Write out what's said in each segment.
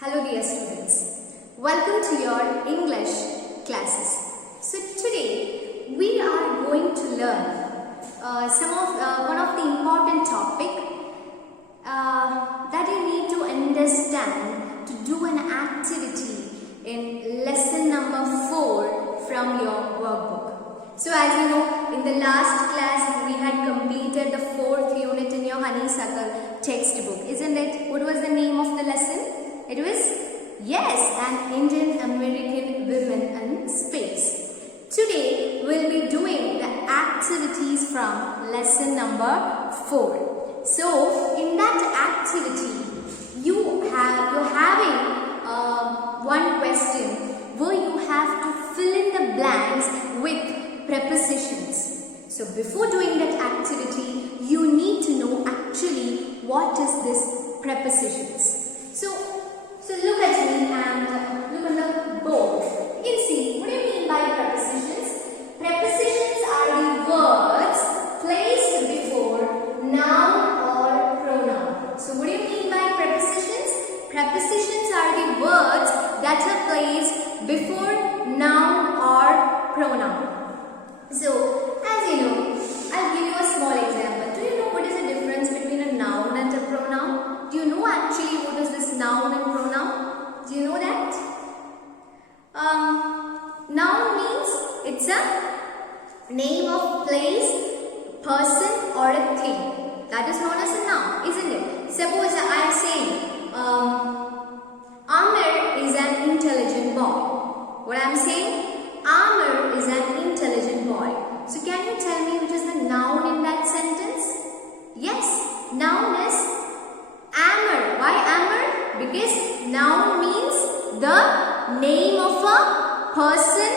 Hello dear students, welcome to your English classes. So today we are going to learn one of the important topic that you need to understand to do an activity in lesson number 4 from your workbook. So as you know, in the last class we had completed the 4th unit in your Honeysuckle textbook, isn't it? What was the name of the lesson? It was, yes, an Indian American women in space. Today we'll be doing the activities from lesson number 4. So in that activity you're having one question where you have to fill in the blanks with prepositions. So before doing that activity you need to know actually what is this prepositions. So look at me and look on the board. You can see, what do you mean by prepositions? Prepositions are the words placed before noun or pronoun. So what do you mean by prepositions? Prepositions are the words that are placed before noun or pronoun. So as you know, I'll give you a small example. Do you know what is the difference between a noun and a pronoun? Do you know actually what is this noun and pronoun? Do you know that? Noun means it's a name of place, person or a thing. That is known as a noun, isn't it? Suppose I am saying Amir is an intelligent boy. What I am saying? Amir is an intelligent boy. So can you tell me which is the noun in that sentence? Yes, noun is Amir. Why Amir? Because noun means the name of a person,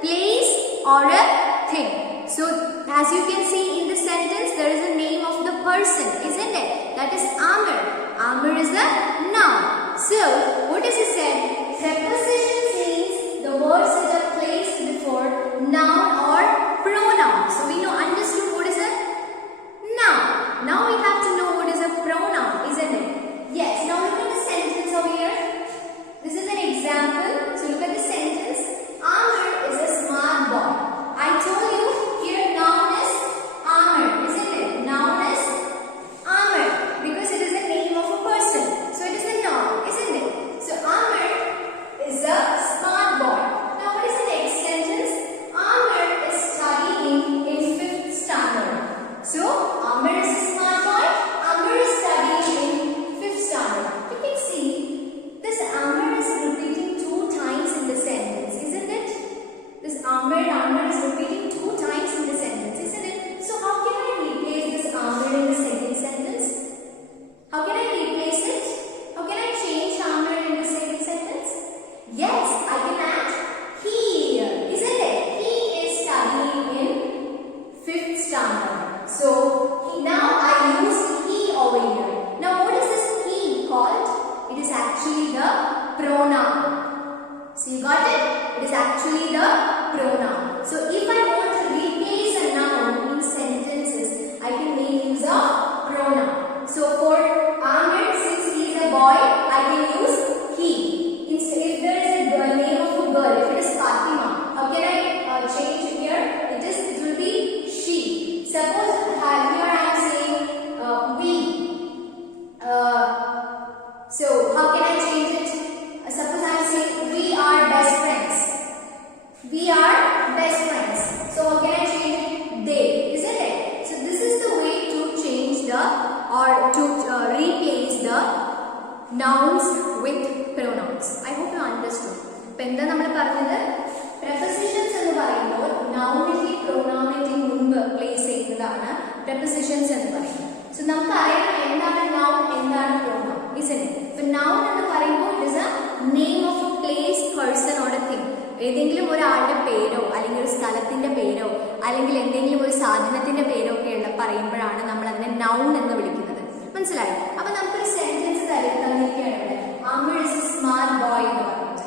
place or a thing. So as you can see in the sentence, there is a name of the person, isn't it? That is Amir. Amir is the noun. So what is it said? Prepositions means the words that are placed before noun or pronoun. So we understood what is a noun. Now we have to know what is a pronoun, isn't it? Yes. Now look at the sentence over here. This is an example. So look at the sentence. Amir is a smart boy. I told you here noun is Amir, isn't it? Noun is Amir because it is the name of a person. So it is a noun, isn't it? So Amir is a smart boy. Now what is the next sentence? Amir is studying in 5th standard. So Amir is a smart boy. Amir is studying in 5th standard. You can see this Amir is repeating 2 times in the sentence, isn't it? This Amir is repeating 2 times in the sentence, isn't it? So how can I replace this Amir in the second sentence? How can I replace it? How can I change Amir in the second sentence? Yes, I can add he here, isn't it? He is studying in 5th standard. So now I use he over here. Now what is this he called? It is actually the pronoun. So you got it? It is actually the pronoun. So if I want to replace a noun in sentences, I can make use of pronoun. So for Amir, since he is a boy, I can use he. If there is a name of a girl, if it is Fatima, how can I change it here? It will be she. Suppose here I am saying we. So how can I change it? Suppose I am saying we are best friends. We are best friends. So how can I change it? They, isn't it? So this is the way to change replace the nouns with pronouns. I hope you understood. Penda nammal paranjathu prepositions ennu parayumbol nouninte pronouninte munbe place cheyyunnathaanu prepositions ennu parayunnathu. So namukku ariyana endana noun endana pronoun, isn't it? So noun ennu parayumbol it is a name of a place, person or a thing. ഏതെങ്കിലും ഒരാളുടെ പേരോ അല്ലെങ്കിൽ ഒരു സ്ഥലത്തിന്റെ പേരോ അല്ലെങ്കിൽ എന്തെങ്കിലും ഒരു സാധനത്തിന്റെ പേരോ ഒക്കെ പറയുമ്പോഴാണ് നമ്മൾ അതിനെ നൗൺ എന്ന് വിളിക്കുന്നത്. മനസ്സിലായി? അപ്പോൾ നമുക്കൊരു സെന്റൻസ് തന്നിരിക്കുകയാണ് ഇവിടെ. Amir is a smart boy എന്ന് പറഞ്ഞിട്ട്.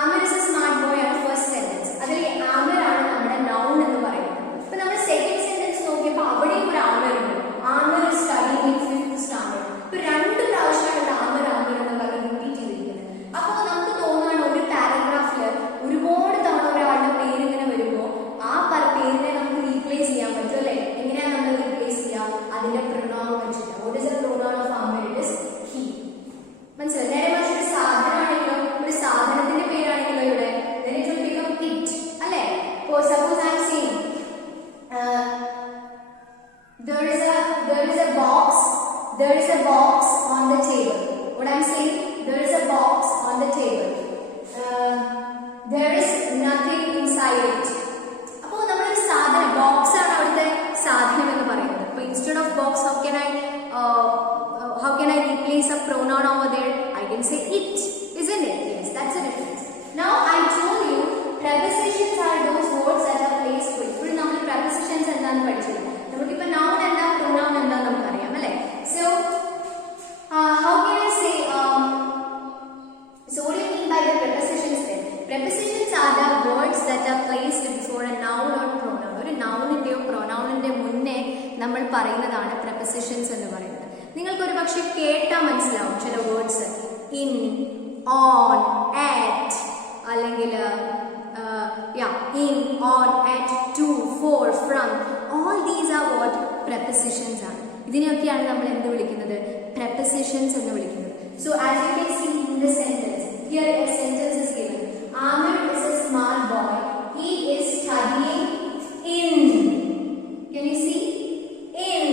Amir is a smart boy ആണ് ഫസ്റ്റ് സെന്റൻസ്. അതിൽ Amir ആണ് നമ്മുടെ നൗൺ എന്ന് പറയുന്നത്. അപ്പോൾ നമ്മൾ സെക്കൻഡ് സെന്റൻസ് നോക്കിയപ്പോൾ അവിടെയും ഒരു Amir ഉണ്ട്. Amir is studying in 5th standard. അപ്പോൾ 2 പ്രാവശ്യമാണ് Amir എന്ന് പറഞ്ഞ് റിപ്പീറ്റ് ചെയ്തിരിക്കുന്നത്. മനസ്സിലായി? നേരെ മറിച്ച് ഒരു സാധനമാണെങ്കിലോ ഒരു സാധനത്തിന്റെ പേരാണെങ്കിലോ ഇവിടെ then it will become it. അല്ലേ? Suppose I am saying there is a box on the table. What I am saying, there is a box on the table. There is nothing inside it. അപ്പോൾ നമ്മളൊരു സാധനം box ആണ് അവിടുത്തെ സാധനം എന്ന് പറയുന്നത്. അപ്പോൾ instead of box how can I replace a pronoun over there? I can say it, isn't it? Yes, that's the difference. Now I told you prepositions are those words that are placed with. ഇപ്പോൾ നമ്മൾ prepositions എന്താണെന്ന് പഠിച്ചത്. നമുക്കിപ്പോൾ noun എന്താ pronoun എന്താന്ന് നമുക്കറിയാം അല്ലേ? So how can I say so what do you mean by the prepositions then? Prepositions are the words that are placed before a noun or pronoun. ഒരു nounന്റെയോ pronounന്റെ മുന്നേ നമ്മൾ പറയുന്നതാണ് prepositions എന്ന് പറയുന്നത്. നിങ്ങൾക്ക് ഒരു പക്ഷേ കേട്ടാൽ മനസ്സിലാവും ചില വേർഡ്സ് in, on, at അല്ലെങ്കിൽ in, on, at, to, for, from. All these are what prepositions ആണ്. ഇതിനെയൊക്കെയാണ് നമ്മൾ എന്ത് വിളിക്കുന്നത്? Prepositions എന്ന് വിളിക്കുന്നത്. So as you can see in the sentence, here a sentence is given. Amir is a smart boy. He is studying in. Can you see? In.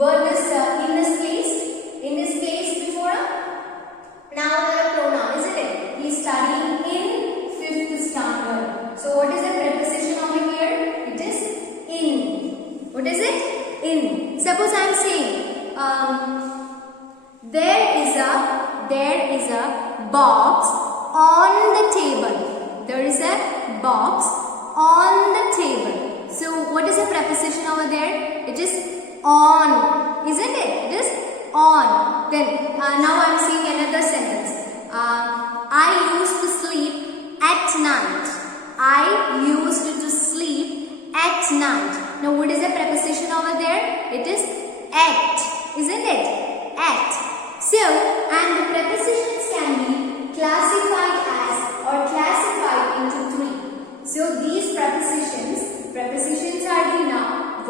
Word is in is placed. In is placed before a noun or a pronoun, isn't it? He is studying in 5th standard. So what is the preposition over here? It is in. What is it? In. Suppose I am saying there is a box on the table. There is a box on the table. So what is the preposition over there? It is on, isn't it? It is on. Then now I am seeing another sentence. I used to sleep at night. I used to sleep at night. Now what is the preposition over there? It is at, isn't it? At. So, and the prepositions can be classified as or classified into 3. So these prepositions are the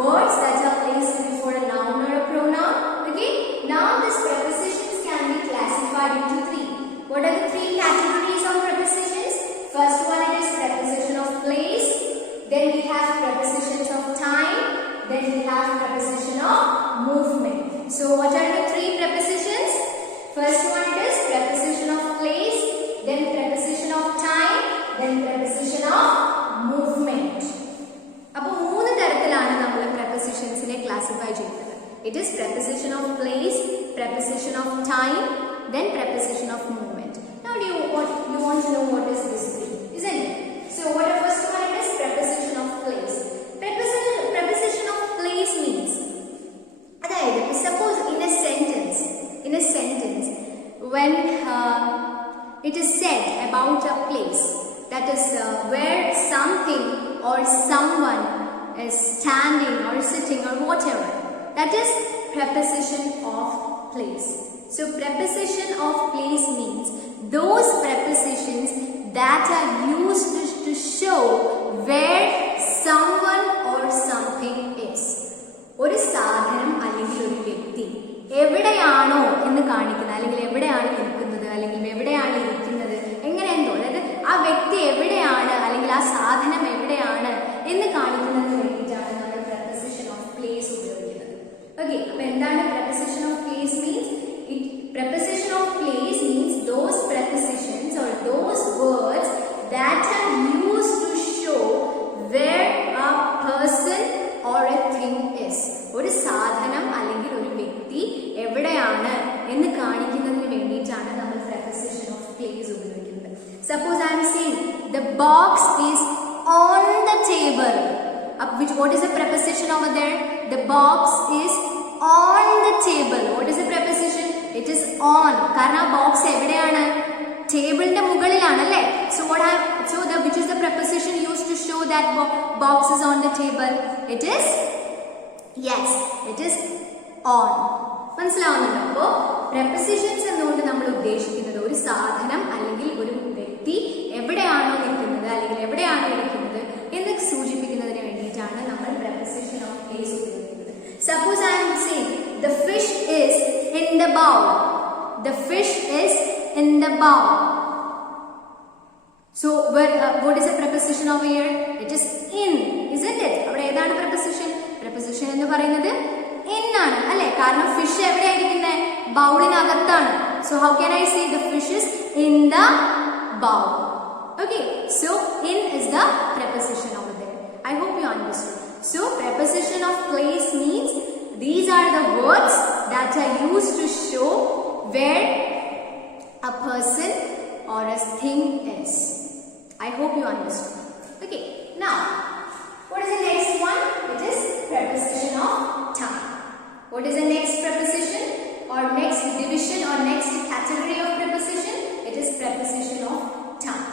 words that are placed before a noun or a pronoun. Okay. Now these prepositions can be classified into 3. What are the 3 categories of prepositions? First one, it is preposition of place. Then we have prepositions of time. Then we have preposition of movement. So what are the 3 prepositions? First one, it is preposition of place. Then preposition of time. Then preposition of movement. അപ്പോൾ 3 തരത്തിലാണ് നമ്മൾ prepositionsനെ classify ചെയ്യുന്നത്. It is preposition of place, preposition of time, then preposition of movement. Now you want to know what is this 3, isn't it? So what the first one is preposition of place. Preposition of place means അതായത് suppose in a sentence when it is said about a place, that is where something or someone is standing or sitting or whatever, that is preposition of place. So preposition of place means those prepositions that are used to show where someone or something is. ഒരു സാധനം അല്ലെങ്കിൽ ഒരു വ്യക്തി എവിടെയാണോ എന്ന് കാണിക്കുന്നത്, അല്ലെങ്കിൽ എവിടെയാണ് നിൽക്കുന്നത്, അല്ലെങ്കിൽ എവിടെയാണ് ഇരിക്കുന്നത്, എങ്ങനെയെന്തോ, അതായത് ആ വ്യക്തി എവിടെയാണ് അല്ലെങ്കിൽ ആ സാധനം എവിടെയാണ് എന്ന് കാണിക്കുന്നതിന് വേണ്ടിയിട്ടാണ് നമ്മൾ preposition of place ഉപയോഗിക്കുന്നത്. ഓക്കെ, അപ്പൊ എന്താണ് preposition of place means? Preposition of place means those prepositions or those words that are used to show where a person or a thing is. ഒരു സാധനം അല്ലെങ്കിൽ ഒരു വ്യക്തി എവിടെയാണ് എന്ന് കാണിക്കുന്നതിന് വേണ്ടിയിട്ടാണ് നമ്മൾ preposition of place ഉപയോഗിക്കുന്നത്. Suppose I am saying the box is on the table. What is the preposition over there? The box is on the table. What is the preposition? It is on. കാരണം box എവിടെയാണ്? ടേബിളിന്റെ മുകളിലാണ് അല്ലേ? So which is the preposition used to show that box is on the table? It is on. മനസ്സിലാവുന്നുണ്ടോ? അപ്പോൾ prepositions എന്നുകൊണ്ട് നമ്മൾ ഉദ്ദേശിക്കുന്നത് ഒരു സാധനം അല്ലെങ്കിൽ ഒരു വ്യക്തി എവിടെയാണോ നിൽക്കുന്നത് അല്ലെങ്കിൽ എവിടെയാണോ ഇരിക്കുന്നത് എന്ന് സൂചിപ്പിക്കുന്നതിന് വേണ്ടിയിട്ടാണ് നമ്മൾ preposition of place ഉപയോഗിക്കുന്നത്. Suppose I am saying the fish is in the bowl. The fish is in the bowl. So what is the preposition over here? It is in, isn't it? അവിടെ ഏതാണ് preposition? Preposition എന്ന് പറയുന്നത് in ആണ് അല്ലേ? കാരണം fish എവിടെയായിരിക്കുന്നത്? ബൗളിനകത്താണ്. So how can I say the fish is in the bowl? Okay, so in is the preposition over there. I hope you understood. So preposition of place means these are the words that are used to show where a person or a thing is. I hope you understood. Okay, now what is the next one? It is preposition of time. What is the next preposition or next division or next category of preposition? It is preposition of time.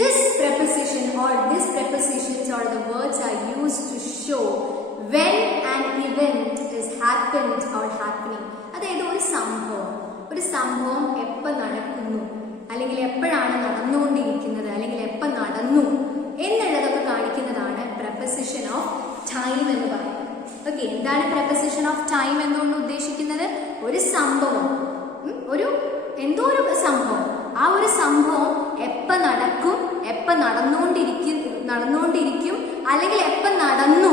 This preposition or these prepositions or the words are used to show when an event is happened or happening. അതായത് ഒരു സംഭവം എപ്പോൾ നടക്കുന്നു അല്ലെങ്കിൽ എപ്പോഴാണ് നടന്നുകൊണ്ടിരിക്കുന്നത് അല്ലെങ്കിൽ എപ്പോൾ നടന്നു എന്നുള്ളതൊക്കെ കാണിക്കുന്നതാണ് preposition of time എന്ന് പറയുന്നത്. ഓക്കെ, എന്താണ് preposition of time എന്നുകൊണ്ട് ഉദ്ദേശിക്കുന്നത്? ഒരു സംഭവം, എന്തോ ഒരു സംഭവം, ആ ഒരു സംഭവം എപ്പോൾ നടക്കും, എപ്പോൾ നടന്നുകൊണ്ടിരിക്കും അല്ലെങ്കിൽ എപ്പോൾ നടന്നു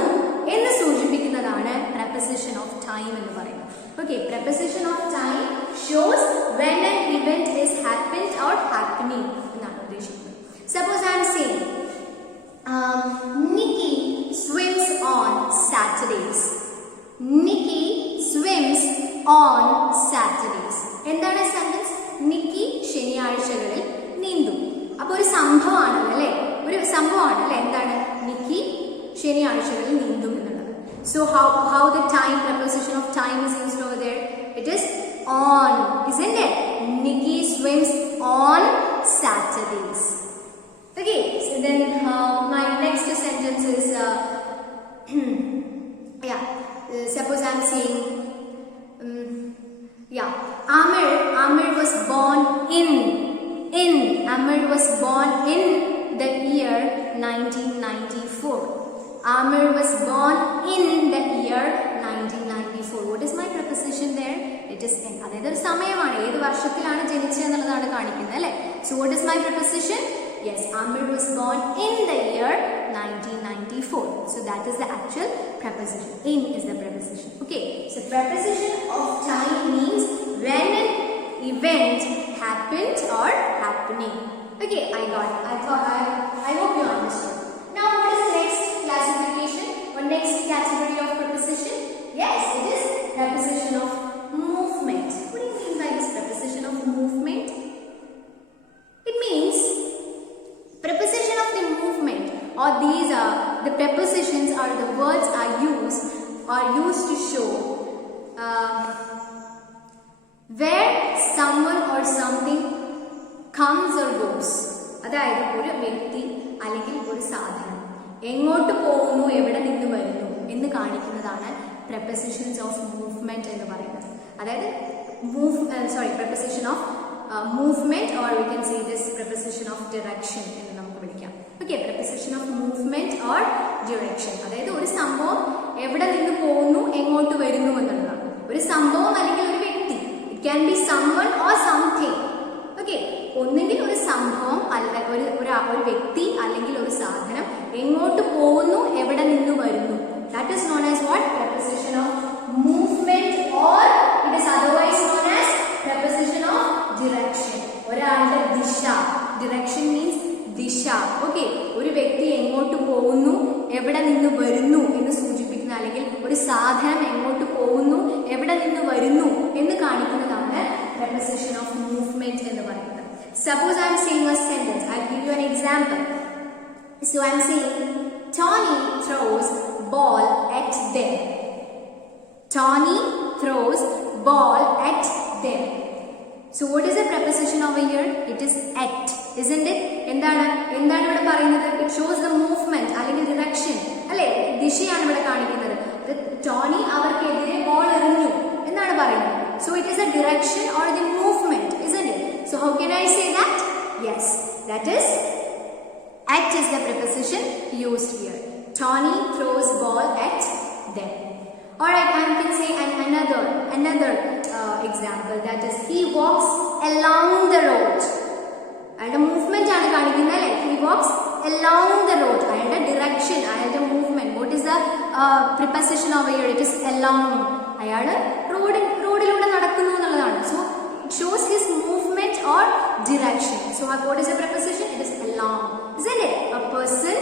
എന്ന് സൂചിപ്പിക്കുന്നതാണ് preposition of time എന്ന് പറയുന്നത്. Okay, preposition of time shows when an event is happened or happening എന്നാണ് ഉദ്ദേശിക്കുന്നത്. Suppose I am saying Nikki swims on Saturdays. Nikki swims on Saturdays. എന്താണ് സെന്റൻസ്? നിക്കി ശനിയാഴ്ചകളിൽ നീന്തും. അപ്പോൾ ഒരു സംഭവമാണല്ലോ അല്ലേ? എന്താണ്? നിക്കി ശനിയാഴ്ചകളിൽ നീന്തും എന്നുള്ളത്. So how the time preposition of time is used over there? It is on, isn't it? Nikki swims on Saturdays. Okay, so then my next sentence is suppose I am saying Amir was born in the year 1994. Amir was born in the year 1994. What is my preposition there? It is in. അതായത് ഒരു സമയമാണ്, ഏത് വർഷത്തിലാണ് ജനിച്ചതെന്നുള്ളതാണ് കാണിക്കുന്നത് അല്ലേ? So what is my preposition? Yes, Amir was born in the year 1994. So that is the actual preposition. In is the preposition. Okay, so preposition of time means when an event happened or happening. Okay, I got it. I hope you understood. Now what is the next classification or next category of preposition? Yes, it is preposition of movement. What do you mean by this preposition of movement? It means preposition of the movement, or these are the prepositions or the words are used to show where someone or something comes or goes. അതായത് ഒരു വ്യക്തി അല്ലെങ്കിൽ ഒരു സാധനം എങ്ങോട്ട് പോകുന്നു, എവിടെ നിന്ന് വരുന്നു എന്ന് കാണിക്കുന്നതാണ് prepositions of movement എന്ന് പറയുന്നത്. അതായത് preposition of movement, or we can say this preposition of direction എന്ന് നമുക്ക് വിളിക്കാം. Okay, preposition of movement or direction. അതായത് ഒരു സംഭവം എവിടെ നിന്ന് പോകുന്നു, എങ്ങോട്ട് വരുന്നു എന്നുള്ളതാണ്. ഒരു സംഭവം അല്ലെങ്കിൽ ഒരു വ്യക്തി, it can be someone or something. Okay, ഒന്നുകിൽ ഒരു സംഭവം അല്ല ഒരു വ്യക്തി അല്ലെങ്കിൽ ഒരു സാധനം എങ്ങോട്ട് പോകുന്നു, എവിടെ നിന്ന് വരുന്നു. That is known as what? Preposition of movement, or it is otherwise known as preposition of direction. ഒരാളുടെ ദിശ, direction means ദിശ. Okay, ഒരു വ്യക്തി എങ്ങോട്ട് പോകുന്നു, എവിടെ നിന്ന് വരുന്നു എന്ന് സൂചിപ്പിക്കുന്ന, അല്ലെങ്കിൽ ഒരു സാധനം എങ്ങോട്ട് പോകുന്നു, എവിടെ നിന്ന് വരുന്നു എന്ന് കാണിക്കുന്നതാണ് preposition of movement എന്ന് പറയുന്നത്. Suppose I am saying a sentence. I will give you an example. So I am saying Tony throws ball at them. Tony throws ball at them. So what is the preposition over here? It is at, isn't it? എന്താണ് ഇവിടെ പറയുന്നത്? It shows the movement അല്ലെങ്കിൽ direction അല്ലേ? ദിശയാണ് ഇവിടെ കാണിക്കുന്നത്. Tony അവർക്കെതിരെ ball എറിഞ്ഞു എന്നാണ് പറയുന്നത്. So it is a direction or the movement, isn't it? So how can I say that? Yes, that is at is the preposition used here. Tony throws ball at them. Alright, I can say another example, that is he walks along the road. അയാളുടെ movement ആണ് കാണിക്കുന്നത് അല്ലേ? He walks along the road. അയാളുടെ direction, അയാളുടെ movement. What is the preposition over here? It is along. അയാള് റോഡിലൂടെ നടക്കുന്നു എന്നുള്ളതാണ്. So it shows his movement or direction. So what is the preposition? It is along, isn't it? A person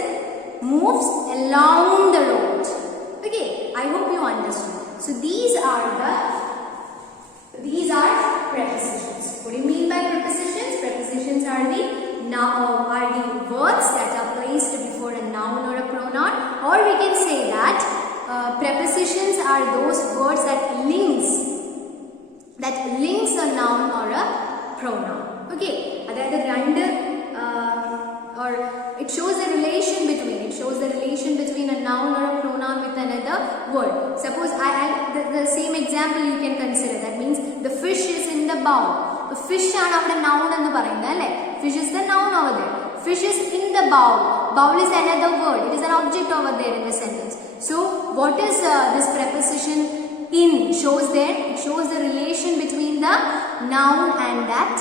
moves along the road. Okay, I hope you understood. So these are prepositions. What do you mean by prepositions? Prepositions are the words that are placed before a noun or a pronoun, or we can say that prepositions are those words that links a noun or a pronoun. Okay, അതായത് രണ്ട് or it shows the relation between a noun or a pronoun with another word. Suppose the same example you can consider. That means the fish is in the bowl. The fish ആണ് അവിടെ noun എന്ന് പറയുന്നത് അല്ലേ? Fish is the noun over there. Fish is in the bowl. Bowl is another word. It is an object over there in the sentence. So what is this preposition in shows there? It shows the relation between the noun and that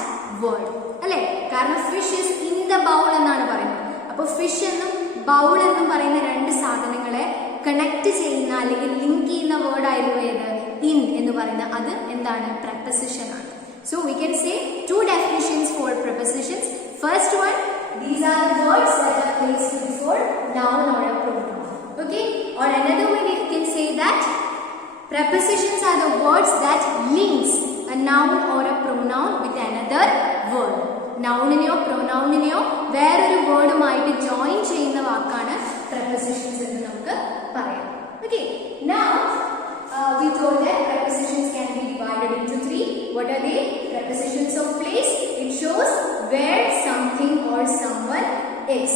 word. അല്ലേ? കാരണം fish is in the bowl എന്നാണ് പറയുന്നത്. അപ്പോൾ fish എന്നും bowl എന്നും പറയുന്ന രണ്ട് സാധനങ്ങളെ കണക്ട് ചെയ്യുന്ന അല്ലെങ്കിൽ ലിങ്ക് ചെയ്യുന്ന വേർഡ് ആയിരുന്നു ഏത്? in എന്ന് പറയുന്ന അത് എന്താണ്? preposition ആണ്. So we can say two definitions for prepositions. First one, these are the words that are placed before noun or a pronoun. Okay? Or another way we can say that prepositions are the words that links a noun or a pronoun with another word. Nounineyo pronounineyo വേറൊരു വേർഡുമായിട്ട് join ചെയ്യുന്ന വാക്കാണ് prepositions എന്ന് നമുക്ക് പറയാം. Okay? Now we told that prepositions can be divided into three. What are they? Prepositions of place. It shows where something or someone is.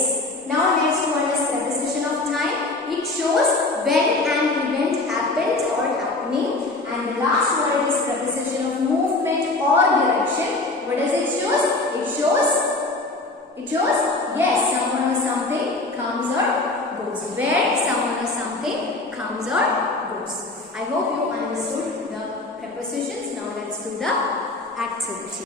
Now next one is preposition of time. It shows when an event happened or happening. And the last one is preposition of movement or direction. What does it show? It shows yes, someone or something comes or goes. Where someone or something comes or goes. I hope you understood the prepositions. Now let's do the activity.